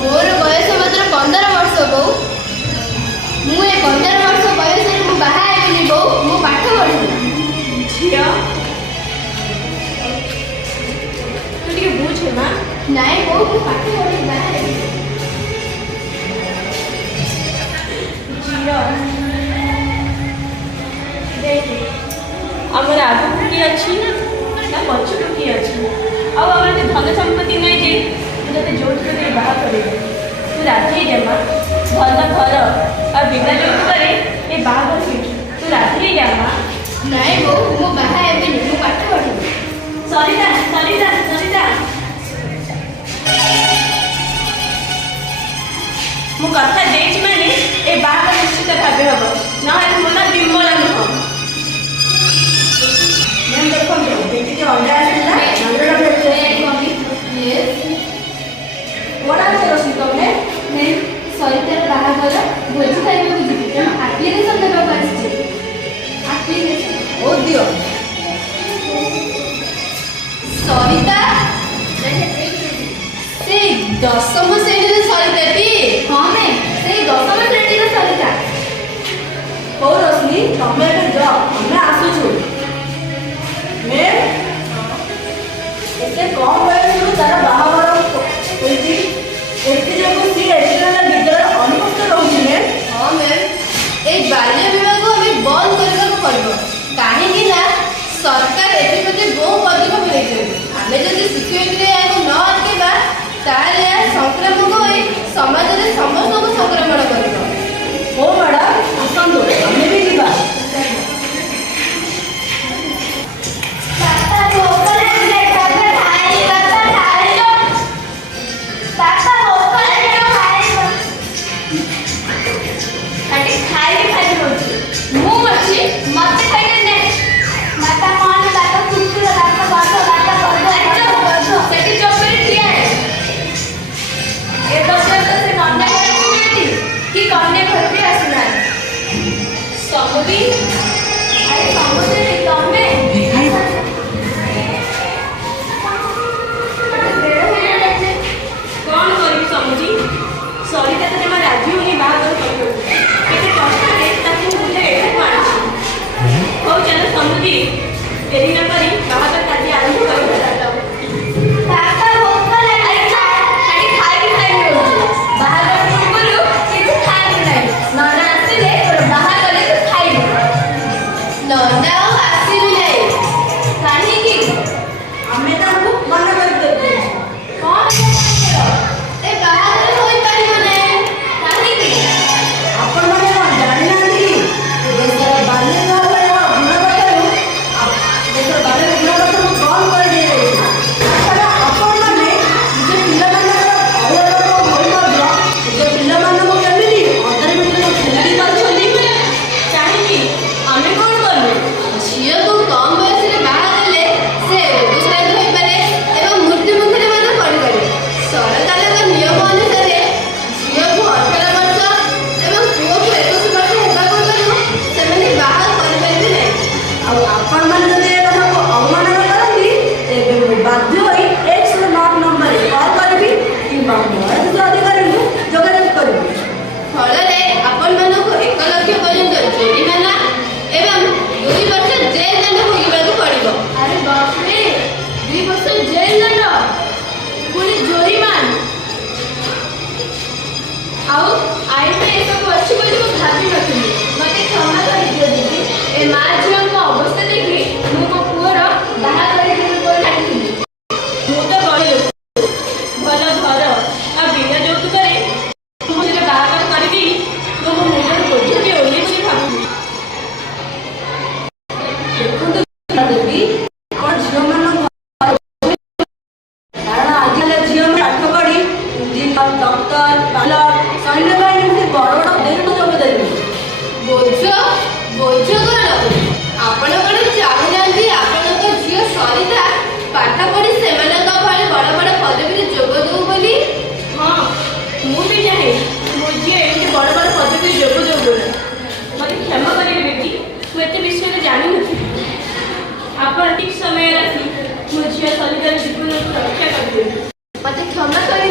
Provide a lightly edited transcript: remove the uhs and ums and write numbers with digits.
मोर बयस मात्र 15 वर्ष बो मु ए 15 वर्ष बयस रे मु बाहा हेबनी बो मु पाठ पढी झिया तू टिके बुझ ना नाइ बो मु पाठ पढी बाहा हेबनी झिया देख हमर आगु की अछि ना पछु की अछि आ हमर धन संपत्ति नै जे जते जोत के बाहा करे तू राधे जमा भल घर आ बिना जोत करे ए बाहा कर तू राधे जमा नाइ बो मु बाहा हेबनी मु पाठ पढी सरिता मु कथा देच माने ए बाहा निश्चित भाबे हबो न हे मोला बिमला नुह मैं देखो बेटी के अंडा आसिला नंदरा बेटे यस बड़ा से रसी तमे मैं सरितार बाहागर भोज खाइबा को जिबी तेणु एप्लिकेशन देबा को आछि एप्लिकेशन ओ दियो सरिता से 10म श्रेणी रे सरिता टी हां मैं से 10म श्रेणी रे सरिता ओ रश्मि तमे के जा हमें आसु छु मैं एते कम बयस रो तारा बाहागर होइची एते जको सी एजुकेशनल विद्यालय अनुपस्थित रहउची मैं हां मैम ए बाल्य विवाह को हमें बंद करबा को पड़बो काहे कि ना सरकार एथि प्रति बहु पदक्षेप लेछे हमें जदि शिक्षयित्री याको न अटकेबा ताले संक्रमण होई समाज रे समस्त को संक्रमण करबो ओ मैडम आसंदो हमें भी जीवा आप ठीक समय रखी मुझे सलिता जीवन रक्षा कर दे मते क्षमा करी